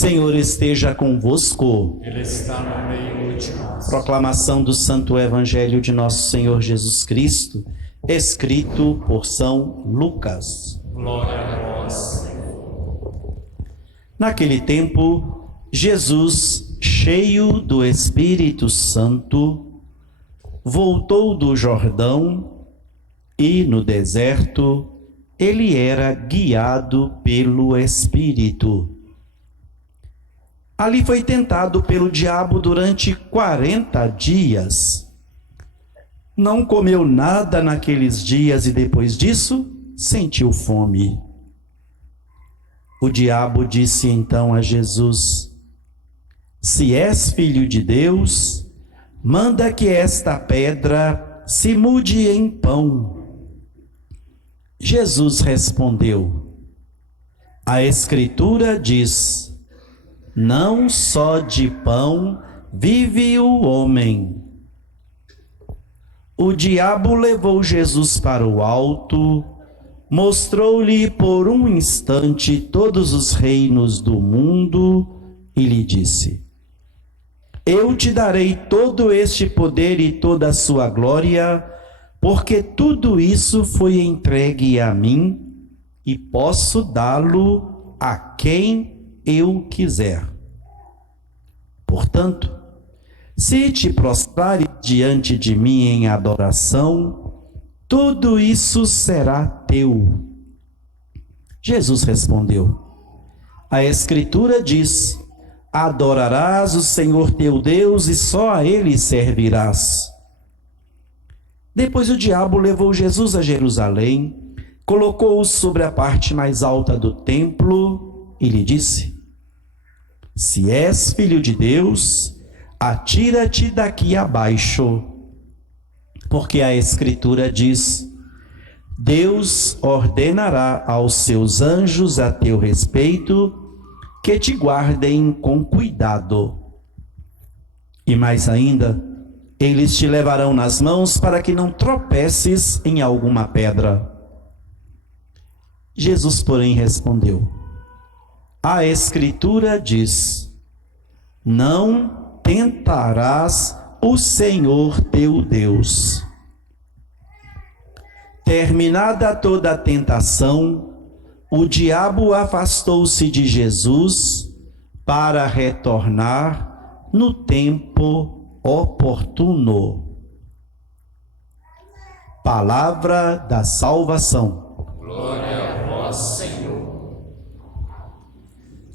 Senhor esteja convosco. Ele está no meio de nós. Proclamação do Santo Evangelho de Nosso Senhor Jesus Cristo, escrito por São Lucas. Glória a vós, Senhor. Naquele tempo, Jesus, cheio do Espírito Santo, voltou do Jordão e, no deserto, ele era guiado pelo Espírito. Ali foi tentado pelo diabo durante 40 dias. Não comeu nada naqueles dias e depois disso sentiu fome. O diabo disse então a Jesus: Se és filho de Deus, manda que esta pedra se mude em pão. Jesus respondeu: A Escritura diz: Não só de pão vive o homem. O diabo levou Jesus para o alto, mostrou-lhe por um instante todos os reinos do mundo e lhe disse: Eu te darei todo este poder e toda a sua glória, porque tudo isso foi entregue a mim e posso dá-lo a quem eu quiser. Portanto, se te prostrares diante de mim em adoração, tudo isso será teu. Jesus respondeu: A Escritura diz: Adorarás o Senhor teu Deus e só a Ele servirás. Depois o diabo levou Jesus a Jerusalém, colocou-o sobre a parte mais alta do templo e lhe disse: Se és filho de Deus, atira-te daqui abaixo, porque a Escritura diz: Deus ordenará aos seus anjos a teu respeito que te guardem com cuidado. E mais ainda, eles te levarão nas mãos para que não tropeces em alguma pedra. Jesus, porém, respondeu: A Escritura diz: Não tentarás o Senhor teu Deus. Terminada toda a tentação, o diabo afastou-se de Jesus para retornar no tempo oportuno. Palavra da salvação. Glória a vós, Senhor.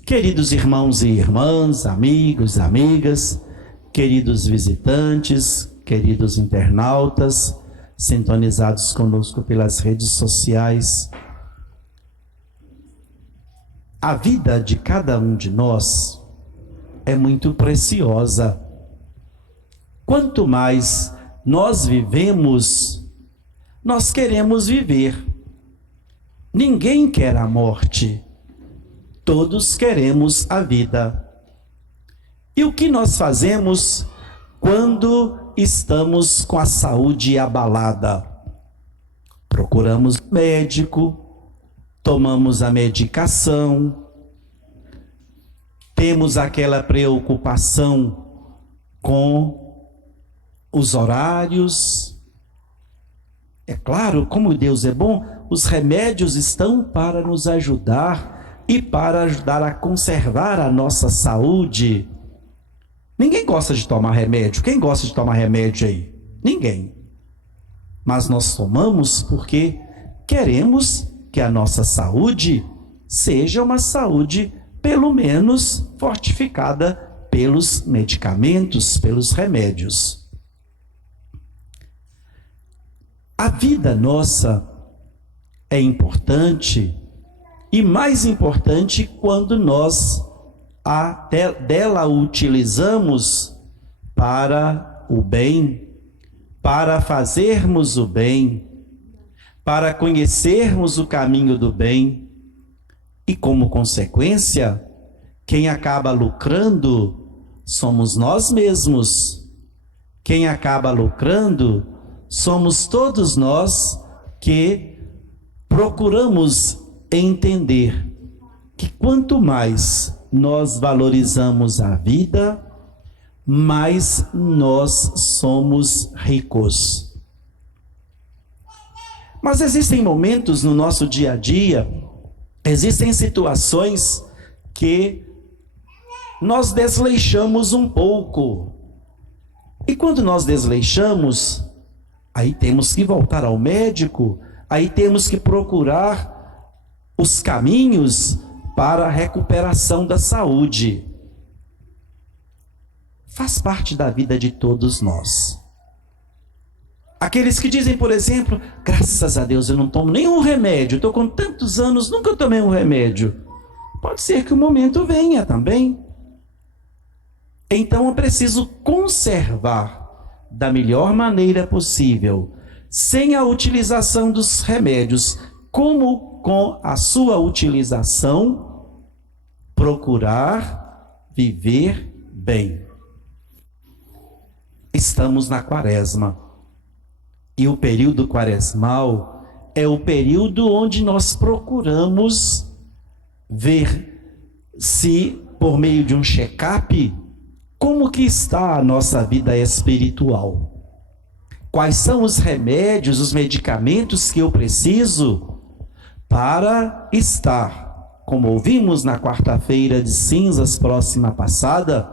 Queridos irmãos e irmãs, amigos, amigas, queridos visitantes, queridos internautas, sintonizados conosco pelas redes sociais, a vida de cada um de nós é muito preciosa. Quanto mais nós vivemos, nós queremos viver. Ninguém quer a morte. Todos queremos a vida. E o que nós fazemos quando estamos com a saúde abalada? Procuramos médico, tomamos a medicação, temos aquela preocupação com os horários. É claro, como Deus é bom, os remédios estão para nos ajudar e para ajudar a conservar a nossa saúde. Ninguém gosta de tomar remédio. Quem gosta de tomar remédio aí? Ninguém. Mas nós tomamos porque queremos que a nossa saúde seja uma saúde, pelo menos, fortificada pelos medicamentos, pelos remédios. A vida nossa é importante, e mais importante quando nós dela utilizamos para o bem, para fazermos o bem, para conhecermos o caminho do bem. E como consequência, quem acaba lucrando somos nós mesmos. Quem acaba lucrando somos todos nós que procuramos entender que quanto mais nós valorizamos a vida, mais nós somos ricos. Mas existem momentos no nosso dia a dia, existem situações que nós desleixamos um pouco. E quando nós desleixamos, aí temos que voltar ao médico, aí temos que procurar os caminhos para a recuperação da saúde. Faz parte da vida de todos nós. Aqueles que dizem, por exemplo, graças a Deus eu não tomo nenhum remédio, estou com tantos anos, nunca tomei um remédio. Pode ser que o momento venha também. Então eu preciso conservar da melhor maneira possível, sem a utilização dos remédios, como com a sua utilização, procurar viver bem. Estamos na quaresma. E o período quaresmal é o período onde nós procuramos ver se, por meio de um check-up, como que está a nossa vida espiritual. Quais são os remédios, os medicamentos que eu preciso para estar, como ouvimos na quarta-feira de cinzas próxima passada,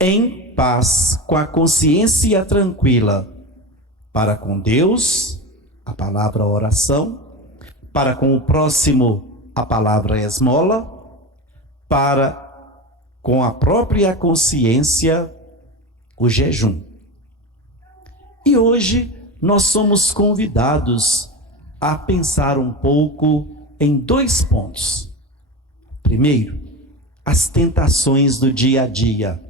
em paz, com a consciência tranquila, para com Deus, a palavra oração, para com o próximo, a palavra esmola, para com a própria consciência, o jejum. E hoje nós somos convidados a pensar um pouco em 2 pontos. Primeiro, as tentações do dia a dia.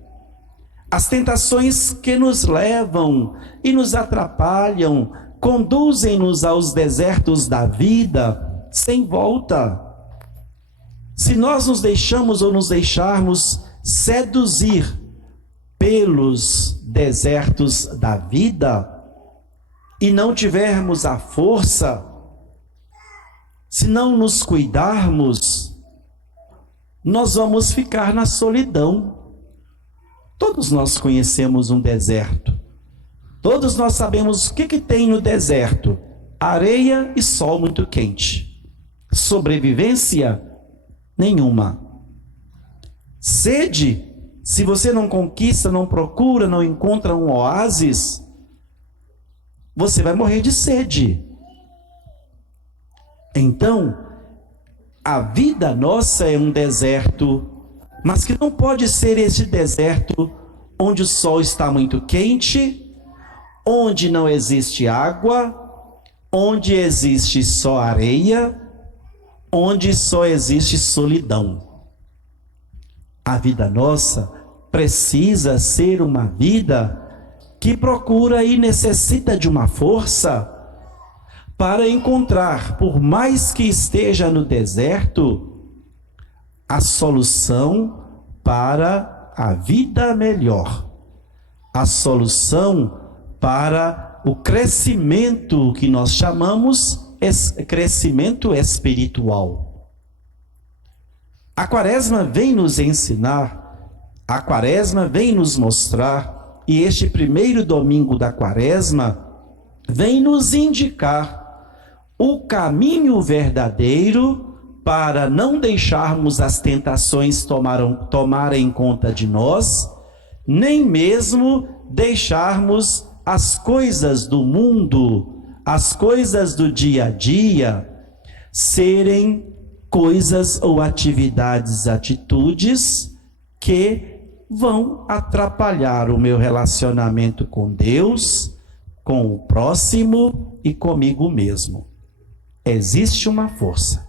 As tentações que nos levam e nos atrapalham, conduzem-nos aos desertos da vida sem volta. Se nós nos deixamos ou nos deixarmos seduzir pelos desertos da vida e não tivermos a força, se não nos cuidarmos, nós vamos ficar na solidão. Todos nós conhecemos um deserto. Todos nós sabemos o que tem no deserto: areia e sol muito quente. Sobrevivência? Nenhuma. Sede? Se você não conquista, não procura, não encontra um oásis, você vai morrer de sede. Então, a vida nossa é um deserto, mas que não pode ser esse deserto onde o sol está muito quente, onde não existe água, onde existe só areia, onde só existe solidão. A vida nossa precisa ser uma vida que procura e necessita de uma força para encontrar, por mais que esteja no deserto, a solução para a vida melhor, a solução para o crescimento que nós chamamos crescimento espiritual. A quaresma vem nos ensinar, a quaresma vem nos mostrar, e este primeiro domingo da quaresma vem nos indicar o caminho verdadeiro para não deixarmos as tentações tomarem conta de nós, nem mesmo deixarmos as coisas do mundo, as coisas do dia a dia, serem coisas ou atividades, atitudes que vão atrapalhar o meu relacionamento com Deus, com o próximo e comigo mesmo. Existe uma força.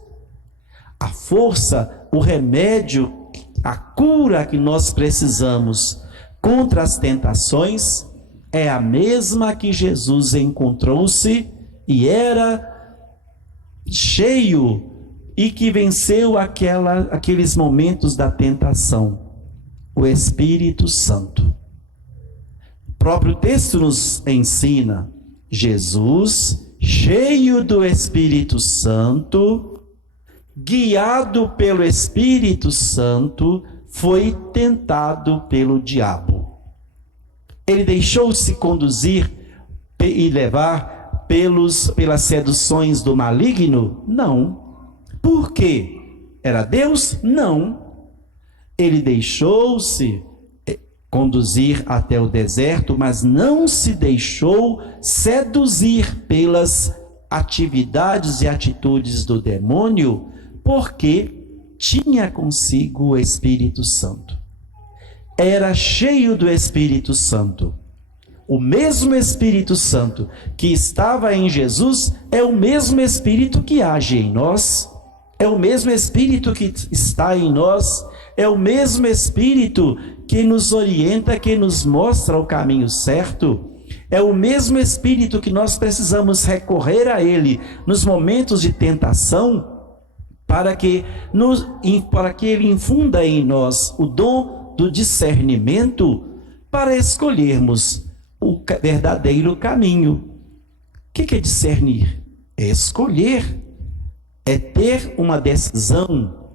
A força, o remédio, a cura que nós precisamos contra as tentações é a mesma que Jesus encontrou-se e era cheio e que venceu aqueles momentos da tentação. O Espírito Santo. O próprio texto nos ensina, Jesus, cheio do Espírito Santo, guiado pelo Espírito Santo, foi tentado pelo diabo. Ele deixou-se conduzir e levar pelas seduções do maligno? Não. Por quê? Era Deus? Não. Ele deixou-se conduzir até o deserto, mas não se deixou seduzir pelas atividades e atitudes do demônio, porque tinha consigo o Espírito Santo. Era cheio do Espírito Santo. O mesmo Espírito Santo que estava em Jesus é o mesmo Espírito que age em nós, é o mesmo Espírito que está em nós, é o mesmo Espírito que nos orienta, que nos mostra o caminho certo. É o mesmo Espírito que nós precisamos recorrer a Ele nos momentos de tentação, para que Ele infunda em nós o dom do discernimento para escolhermos o verdadeiro caminho. O que é discernir? É escolher, é ter uma decisão,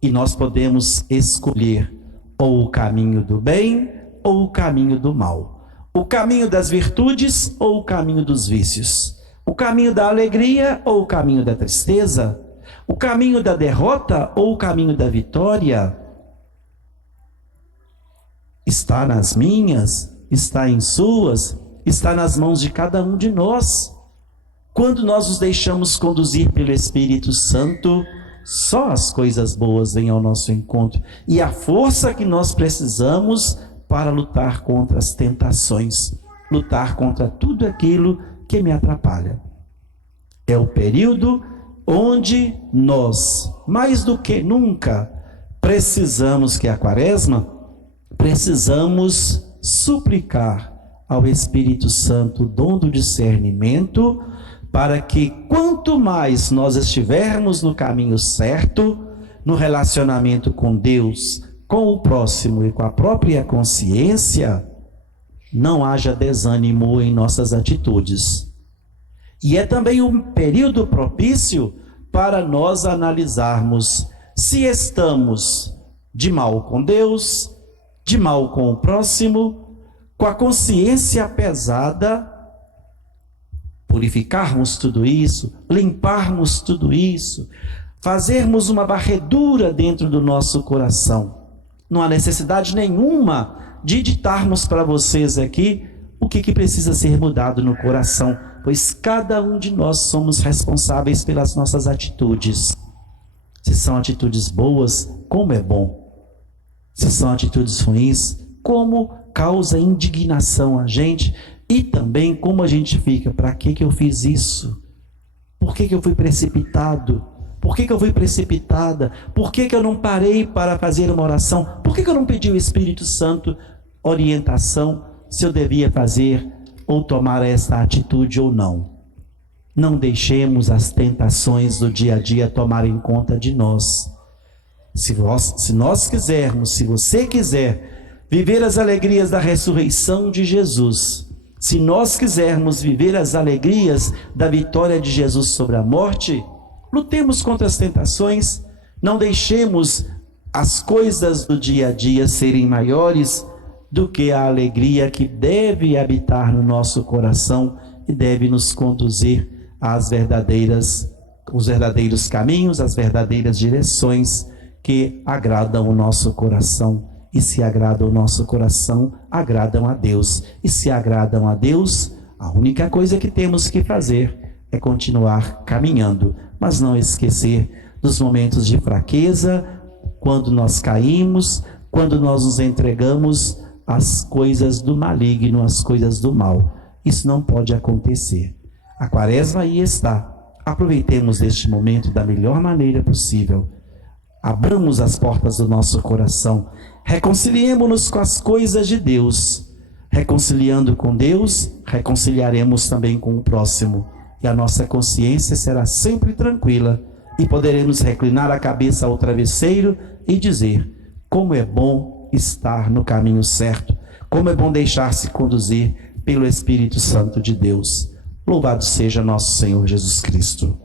e nós podemos escolher ou o caminho do bem ou o caminho do mal, o caminho das virtudes ou o caminho dos vícios, o caminho da alegria ou o caminho da tristeza, o caminho da derrota ou o caminho da vitória. Está nas minhas, está em suas, está nas mãos de cada um de nós. Quando nós nos deixamos conduzir pelo Espírito Santo, só as coisas boas vêm ao nosso encontro e a força que nós precisamos para lutar contra as tentações, lutar contra tudo aquilo que me atrapalha. É o período onde nós, mais do que nunca, precisamos, que é a Quaresma, precisamos suplicar ao Espírito Santo o dom do discernimento, para que quanto mais nós estivermos no caminho certo, no relacionamento com Deus, com o próximo e com a própria consciência, não haja desânimo em nossas atitudes. E é também um período propício para nós analisarmos se estamos de mal com Deus, de mal com o próximo, com a consciência pesada, purificarmos tudo isso, limparmos tudo isso, fazermos uma varredura dentro do nosso coração. Não há necessidade nenhuma de ditarmos para vocês aqui o que precisa ser mudado no coração, pois cada um de nós somos responsáveis pelas nossas atitudes. Se são atitudes boas, como é bom. Se são atitudes ruins, como causa indignação a gente, e também como a gente fica, para que eu fiz isso? Por que eu fui precipitado? Por que eu fui precipitada? Por que eu não parei para fazer uma oração? Por que eu não pedi ao Espírito Santo orientação se eu devia fazer ou tomar essa atitude ou não? Não deixemos as tentações do dia a dia tomarem conta de nós. Se nós quisermos, se você quiser viver as alegrias da ressurreição de Jesus, se nós quisermos viver as alegrias da vitória de Jesus sobre a morte, lutemos contra as tentações, não deixemos as coisas do dia a dia serem maiores do que a alegria que deve habitar no nosso coração e deve nos conduzir os verdadeiros caminhos, as verdadeiras direções que agradam o nosso coração. E se agradam o nosso coração, agradam a Deus. E se agradam a Deus, a única coisa que temos que fazer é continuar caminhando, mas não esquecer dos momentos de fraqueza, quando nós caímos, quando nós nos entregamos às coisas do maligno, às coisas do mal. Isso não pode acontecer. A Quaresma aí está. Aproveitemos este momento da melhor maneira possível. Abramos as portas do nosso coração. Reconciliemo-nos com as coisas de Deus. Reconciliando com Deus, reconciliaremos também com o próximo. E a nossa consciência será sempre tranquila. E poderemos reclinar a cabeça ao travesseiro e dizer: como é bom estar no caminho certo. Como é bom deixar-se conduzir pelo Espírito Santo de Deus. Louvado seja nosso Senhor Jesus Cristo.